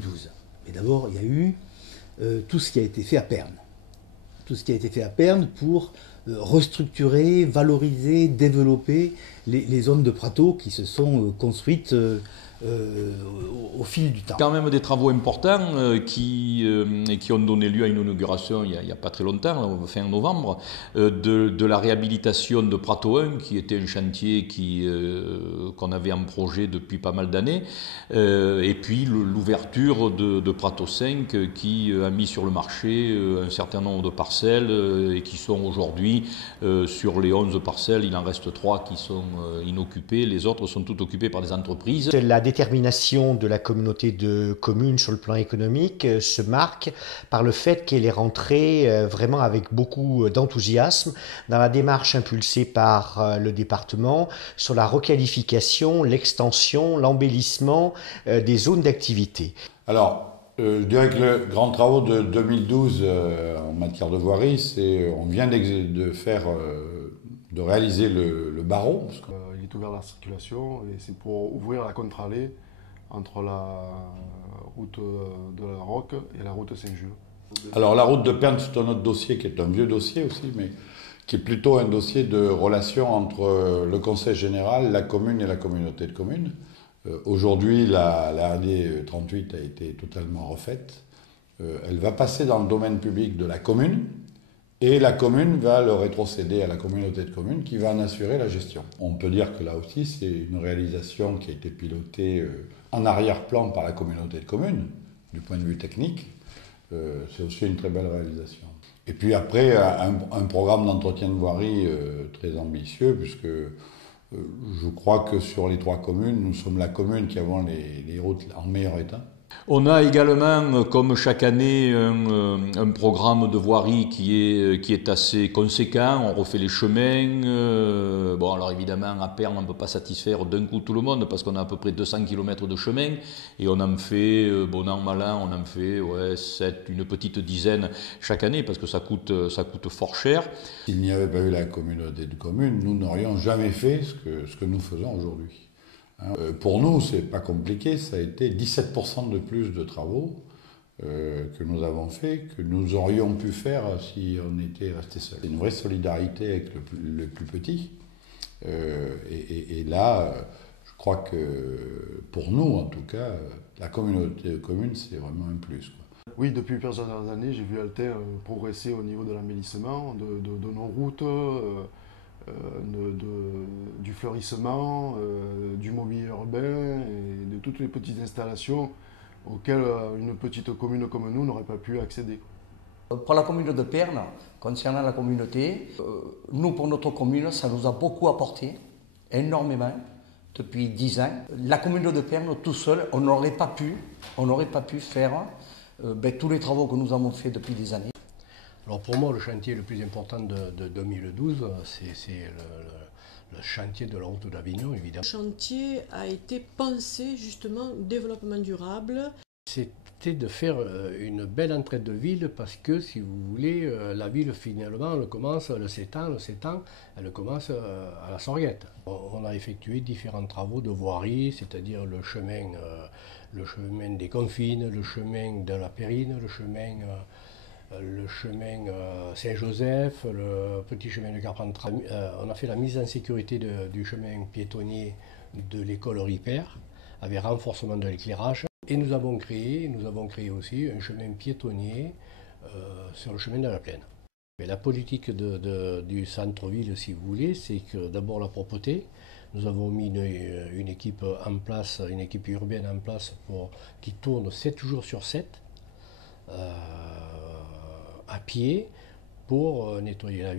2012. Mais d'abord, il y a eu tout ce qui a été fait à Pernes. Tout ce qui a été fait à Pernes pour restructurer, valoriser, développer les zones de Prato qui se sont construites au fil du temps. Quand même des travaux importants qui ont donné lieu à une inauguration il n'y a pas très longtemps, fin novembre, de la réhabilitation de Prato 1, qui était un chantier qu'on avait en projet depuis pas mal d'années, et puis l'ouverture de Prato 5 qui a mis sur le marché un certain nombre de parcelles et qui sont aujourd'hui, sur les 11 parcelles, il en reste 3 qui sont inoccupées, les autres sont toutes occupées par des entreprises. La détermination de la communauté de communes sur le plan économique se marque par le fait qu'elle est rentrée vraiment avec beaucoup d'enthousiasme dans la démarche impulsée par le département sur la requalification, l'extension, l'embellissement des zones d'activité. Alors, je dirais que le grand travaux de 2012 en matière de voirie, c'est on vient de réaliser le barreau. Il est ouvert à la circulation et c'est pour ouvrir la contre-allée entre la route de la Roque et la route Saint-Jules. Alors la route de Pernes, c'est un autre dossier qui est un vieux dossier aussi, mais qui est plutôt un dossier de relation entre le conseil général, la commune et la communauté de communes. Aujourd'hui, la RD 38 a été totalement refaite. Elle va passer dans le domaine public de la commune. Et la commune va le rétrocéder à la communauté de communes qui va en assurer la gestion. On peut dire que là aussi, c'est une réalisation qui a été pilotée en arrière-plan par la communauté de communes, du point de vue technique. C'est aussi une très belle réalisation. Et puis après, un programme d'entretien de voirie très ambitieux, puisque je crois que sur les 3 communes, nous sommes la commune qui avons les routes en meilleur état. On a également, comme chaque année, un programme de voirie qui est assez conséquent. On refait les chemins. Bon, alors évidemment, à Pernes, on ne peut pas satisfaire d'un coup tout le monde parce qu'on a à peu près 200 km de chemin. Et on en fait, bon an, mal an, on en fait une petite dizaine chaque année parce que ça coûte fort cher. S'il n'y avait pas eu la communauté de communes, nous n'aurions jamais fait ce que nous faisons aujourd'hui. Pour nous, c'est pas compliqué, ça a été 17% de plus de travaux que nous avons fait, que nous aurions pu faire si on était resté seul. C'est une vraie solidarité avec le plus petit. Et là, je crois que pour nous, en tout cas, la communauté de communes, c'est vraiment un plus, quoi. Oui, depuis plusieurs années, j'ai vu Alten progresser au niveau de l'embellissement, de nos routes, du fleurissement, du mobilier urbain et de toutes les petites installations auxquelles une petite commune comme nous n'aurait pas pu accéder. Pour la commune de Pernes, concernant la communauté, nous pour notre commune, ça nous a beaucoup apporté, énormément, depuis 10 ans. La commune de Pernes, tout seul, on n'aurait pas pu faire tous les travaux que nous avons fait depuis des années. Alors pour moi, le chantier le plus important de 2012, c'est le chantier de la route d'Avignon, évidemment. Le chantier a été pensé justement au développement durable. C'était de faire une belle entrée de ville parce que, si vous voulez, la ville finalement, elle commence le s'étend, elle commence à la Sorguette. On a effectué différents travaux de voirie, c'est-à-dire le chemin des Confines, le chemin de la Périne, le chemin Saint-Joseph, le petit chemin de Carpentras. On a fait la mise en sécurité du chemin piétonnier de l'école Ripert, avec renforcement de l'éclairage. Et nous avons créé aussi un chemin piétonnier sur le chemin de la Plaine. Mais la politique du centre-ville, si vous voulez, c'est que d'abord la propreté. Nous avons mis une équipe en place, une équipe urbaine en place qui tourne 7 jours sur 7. À pied pour nettoyer la ville.